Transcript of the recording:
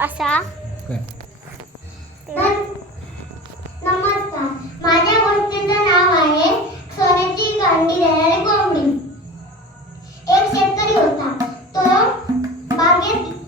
असा काय नमस्कार, माझ्या गोष्टीचं नाव आहे सोन्याची गांडी देणारी कोंबडी. एक शेतकरी होता. तो बागेत